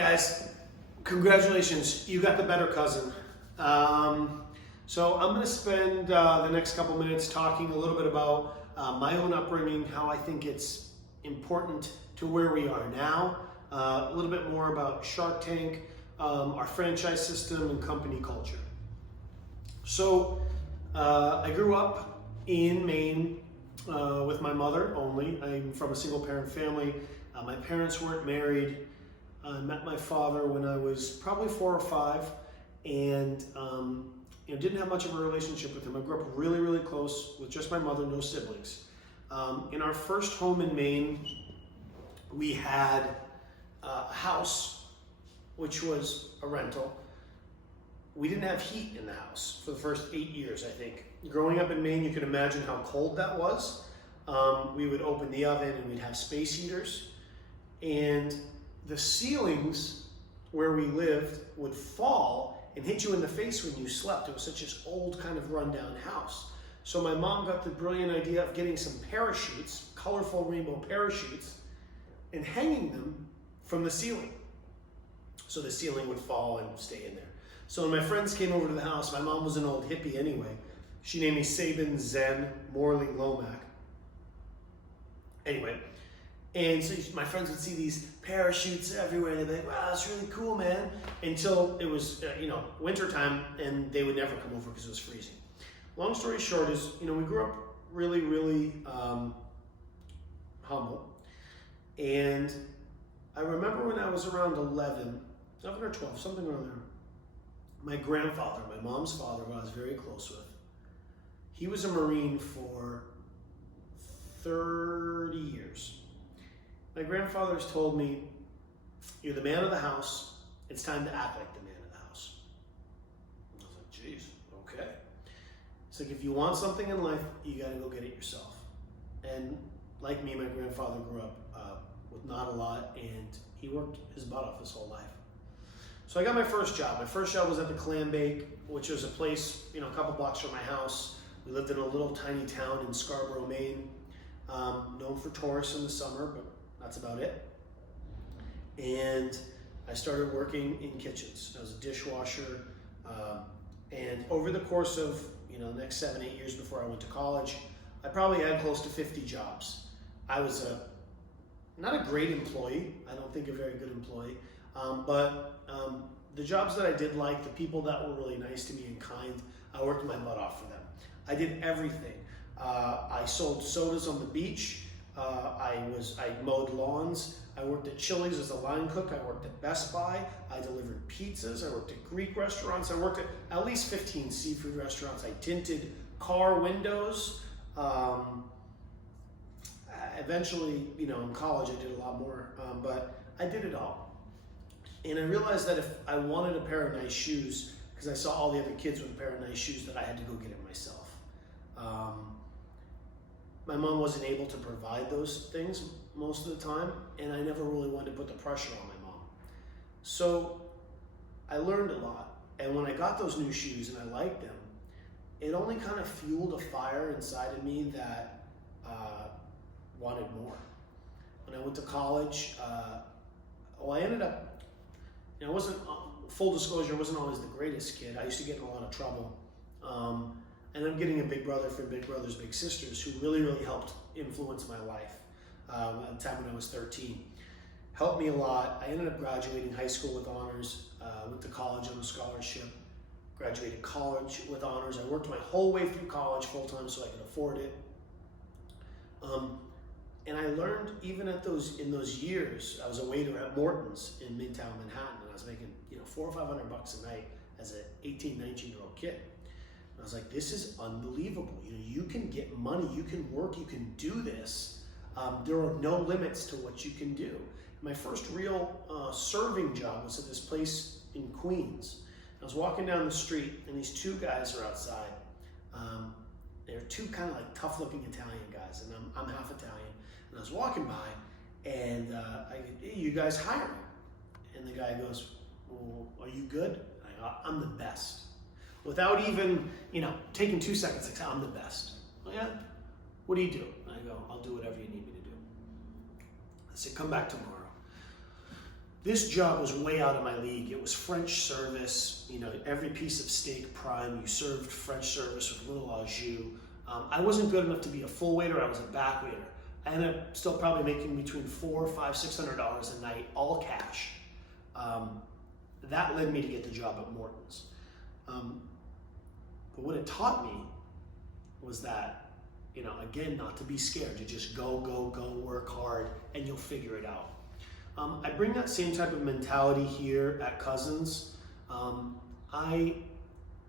guys, congratulations, you got the better cousin. So I'm going to spend the next couple minutes talking a little bit about my own upbringing, how I think it's important to where we are now, a little bit more about Shark Tank, our franchise system, and company culture. So I grew up in Maine with my mother only. I'm from a single parent family. My parents weren't married. I met my father when I was probably 4 or 5, and didn't have much of a relationship with him. I grew up really, really close with just my mother, no siblings. In our first home in Maine, we had a house, which was a rental. We didn't have heat in the house for the first 8 years, I think. Growing up in Maine, you can imagine how cold that was. We would open the oven and we'd have space heaters. And the ceilings where we lived would fall and hit you in the face when you slept. It was such an old kind of rundown house. So my mom got the brilliant idea of getting some parachutes, colorful rainbow parachutes, and hanging them from the ceiling. So the ceiling would fall and stay in there. So when my friends came over to the house, my mom was an old hippie anyway. She named me Sabin Zen Morley Lomac. Anyway, and so my friends would see these parachutes everywhere. They'd be like, wow, that's really cool, man. Until it was, wintertime, and they would never come over because it was freezing. Long story short is, we grew up really, really humble. And I remember when I was around 11 or 12, something or other, my grandfather, my mom's father, who I was very close with, he was a Marine for 30 years. My grandfather's told me, you're the man of the house, it's time to act like the man of the house. I was like, geez, okay. It's like, if you want something in life, you gotta go get it yourself. And like me, my grandfather grew up with not a lot, and he worked his butt off his whole life. So I got my first job. My first job was at the Clam Bake, which was a place, a couple blocks from my house. We lived in a little tiny town in Scarborough, Maine, known for tourists in the summer, but that's about it. And I started working in kitchens. I was a dishwasher. And over the course of, the next 7, 8 years before I went to college, I probably had close to 50 jobs. I was not a great employee. I don't think a very good employee. But the jobs that I did like, the people that were really nice to me and kind, I worked my butt off for them. I did everything. I sold sodas on the beach. I mowed lawns. I worked at Chili's as a line cook. I worked at Best Buy. I delivered pizzas. I worked at Greek restaurants. I worked at least 15 seafood restaurants. I tinted car windows. Eventually, in college, I did a lot more, but I did it all. And I realized that if I wanted a pair of nice shoes, because I saw all the other kids with a pair of nice shoes, that I had to go get it myself. My mom wasn't able to provide those things most of the time, and I never really wanted to put the pressure on my mom. So I learned a lot, and when I got those new shoes and I liked them, it only kind of fueled a fire inside of me that wanted more. When I went to college, I ended up, I wasn't, full disclosure, I wasn't always the greatest kid. I used to get in a lot of trouble. And I'm getting a big brother from Big Brothers Big Sisters who really, really helped influence my life at the time when I was 13. Helped me a lot. I ended up graduating high school with honors, went to college on a scholarship, graduated college with honors. I worked my whole way through college full-time so I could afford it. And I learned even in those years, I was a waiter at Morton's in Midtown Manhattan, and I was making $400 or $500 a night as an 18, 19-year-old kid. I was like, this is unbelievable. You can get money, you can work, you can do this. There are no limits to what you can do. My first real serving job was at this place in Queens. I was walking down the street, and these two guys are outside. They're two kind of like tough-looking Italian guys, and I'm half Italian. And I was walking by, and I go, hey, you guys hiring? And the guy goes, well, are you good? I go, I'm the best. Without even, taking 2 seconds, like, I'm the best. Oh, yeah? What do you do? And I go, I'll do whatever you need me to do. I said, come back tomorrow. This job was way out of my league. It was French service, every piece of steak prime, you served French service with little au jus. I wasn't good enough to be a full waiter, I was a back waiter. I ended up still probably making between $400, $500, $600 a night, all cash. That led me to get the job at Morton's. But what it taught me was that, again, not to be scared, to just go, work hard, and you'll figure it out. I bring that same type of mentality here at Cousins. I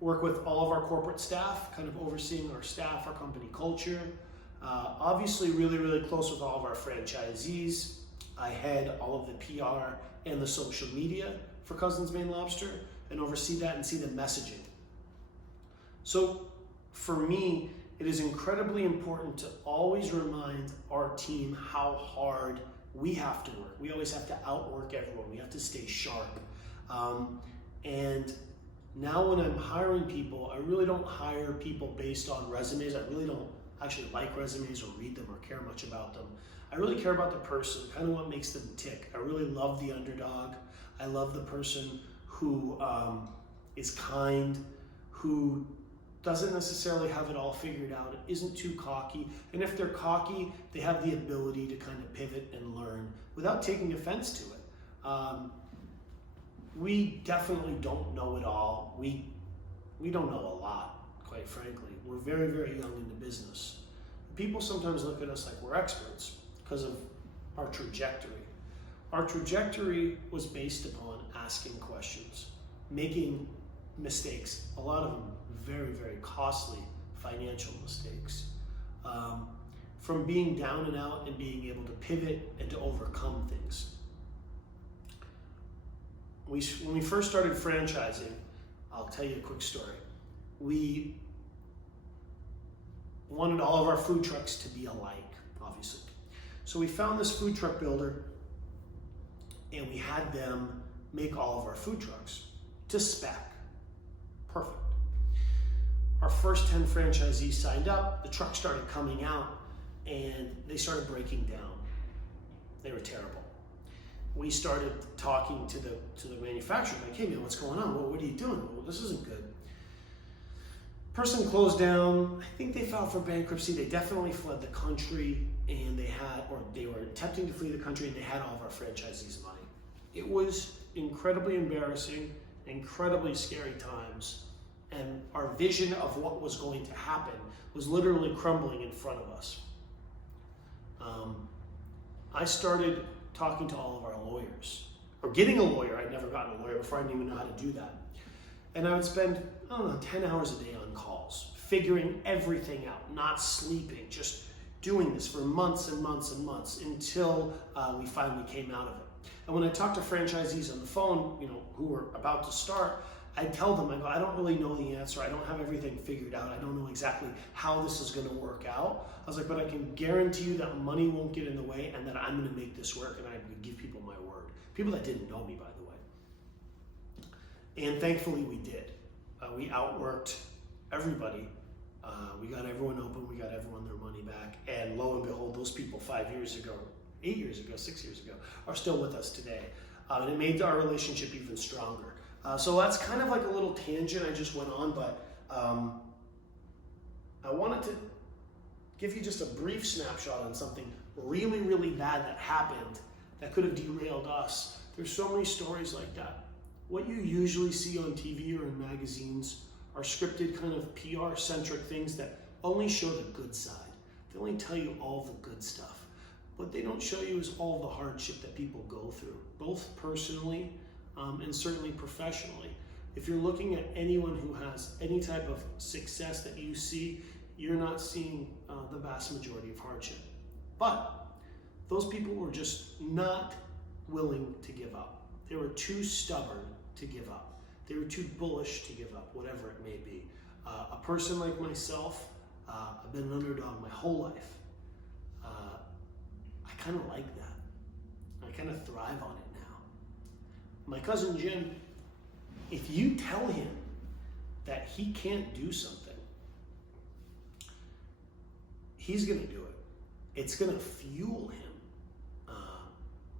work with all of our corporate staff, kind of overseeing our staff, our company culture. Obviously really, really close with all of our franchisees. I head all of the PR and the social media for Cousins Maine Lobster and oversee that and see the messaging. So for me, it is incredibly important to always remind our team how hard we have to work. We always have to outwork everyone. We have to stay sharp. And now when I'm hiring people, I really don't hire people based on resumes. I really don't actually like resumes or read them or care much about them. I really care about the person, kind of what makes them tick. I really love the underdog. I love the person who is kind, who doesn't necessarily have it all figured out, isn't too cocky, and if they're cocky, they have the ability to kind of pivot and learn without taking offense to it. We definitely don't know it all. We don't know a lot, quite frankly. We're very, very young in the business. People sometimes look at us like we're experts because of our trajectory. Our trajectory was based upon asking questions, making mistakes, a lot of them very, very costly financial mistakes. From being down and out and being able to pivot and to overcome things. When we first started franchising, I'll tell you a quick story. We wanted all of our food trucks to be alike, obviously. So we found this food truck builder and we had them make all of our food trucks to spec. Perfect. Our first 10 franchisees signed up, the trucks started coming out, and they started breaking down. They were terrible. We started talking to the manufacturer, like, hey man, what's going on? What are you doing? Well, this isn't good. Person closed down. I think they filed for bankruptcy. They definitely fled the country, and they were attempting to flee the country, and they had all of our franchisees' money. It was incredibly embarrassing, incredibly scary times. And our vision of what was going to happen was literally crumbling in front of us. I started talking to all of our lawyers, or getting a lawyer. I'd never gotten a lawyer before. I didn't even know how to do that. And I would spend, 10 hours a day on calls, figuring everything out, not sleeping, just doing this for months and months and months until we finally came out of it. And when I talked to franchisees on the phone, who were about to start, I tell them, I don't really know the answer. I don't have everything figured out. I don't know exactly how this is going to work out. I was like, but I can guarantee you that money won't get in the way and that I'm going to make this work, and I would give people my word. People that didn't know me, by the way. And thankfully we did. We outworked everybody. We got everyone open. We got everyone their money back. And lo and behold, those people 5 years ago, 8 years ago, 6 years ago, are still with us today. And it made our relationship even stronger. So that's kind of like a little tangent I just went on, but I wanted to give you just a brief snapshot on something really, really bad that happened that could have derailed us. There's so many stories like that. What you usually see on TV or in magazines are scripted kind of PR-centric things that only show the good side. They only tell you all the good stuff. What they don't show you is all the hardship that people go through, both personally and certainly professionally. If you're looking at anyone who has any type of success that you see, you're not seeing the vast majority of hardship. But those people were just not willing to give up. They were too stubborn to give up. They were too bullish to give up, whatever it may be. A person like myself, I've been an underdog my whole life. I kind of like that. I kind of thrive on it now. My cousin Jim, if you tell him that he can't do something, he's going to do it. It's going to fuel him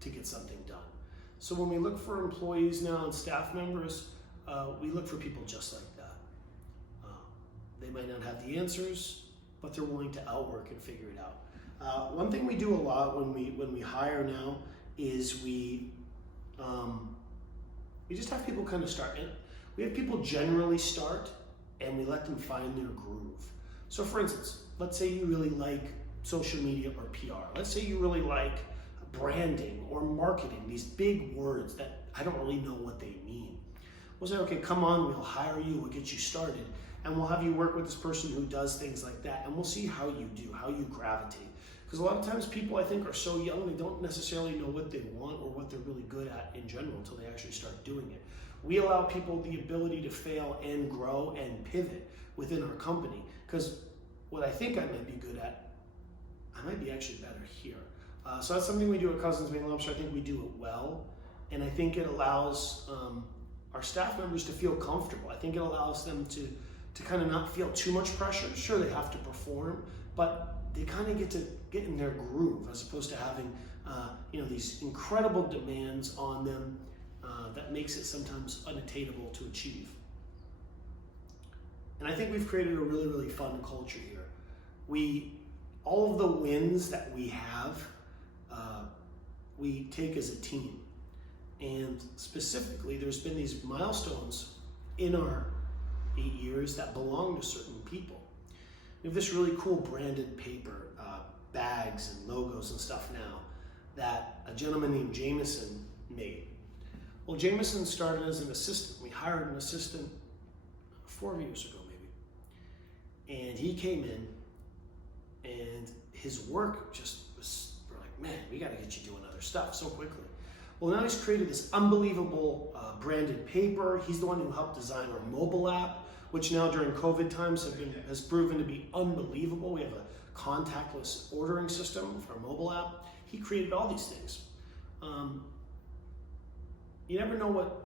to get something done. So when we look for employees now and staff members, we look for people just like that. They might not have the answers, but they're willing to outwork and figure it out. One thing we do a lot when we hire now is we just have people kind of start. And we have people generally start, and we let them find their groove. So for instance, let's say you really like social media or PR. Let's say you really like branding or marketing, these big words that I don't really know what they mean. We'll say, okay, come on, we'll hire you, we'll get you started, and we'll have you work with this person who does things like that, and we'll see how you do, how you gravitate. Because a lot of times people, I think, are so young, they don't necessarily know what they want or what they're really good at in general until they actually start doing it. We allow people the ability to fail and grow and pivot within our company, because what I think I might be good at, I might be actually better here. So that's something we do at Cousins Maine Lobster. I think we do it well, and I think it allows our staff members to feel comfortable. I think it allows them to kind of not feel too much pressure. Sure, they have to perform, but they kind of get to get in their groove as opposed to having these incredible demands on them that makes it sometimes unattainable to achieve. And I think we've created a really, really fun culture here. All of the wins that we have, we take as a team. And specifically, there's been these milestones in our 8 years that belong to certain people. We have this really cool branded paper, bags and logos and stuff now that a gentleman named Jameson made. Well, Jameson started as an assistant. We hired an assistant 4 years ago, maybe. And he came in, and his work just was, we're like, man, we got to get you doing other stuff so quickly. Well, now he's created this unbelievable branded paper. He's the one who helped design our mobile app, which now during COVID times has proven to be unbelievable. We have a contactless ordering system for our mobile app. He created all these things. You never know what